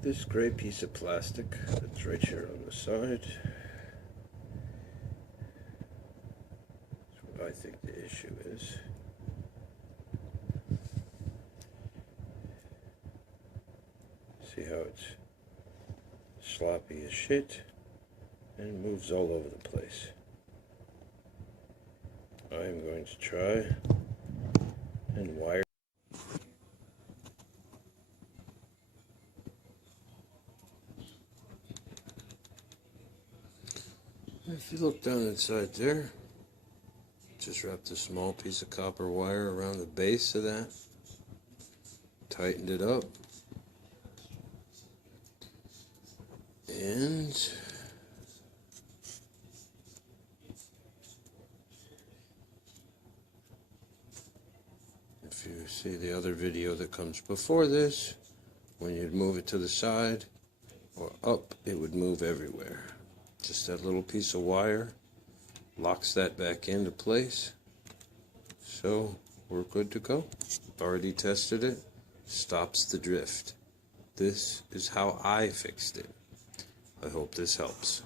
this gray piece of plastic that's right here on the side. That's what I think the issue is. See how it's sloppy as shit and moves all over the place. I'm going to try and wire. If you look down inside there, just wrapped a small piece of copper wire around the base of that, tightened it up, and if you see the other video that comes before this, when you'd move it to the side or up, it would move everywhere. Just that little piece of wire locks that back into place. So we're good to go. Already tested it. Stops the drift. This is how I fixed it. I hope this helps.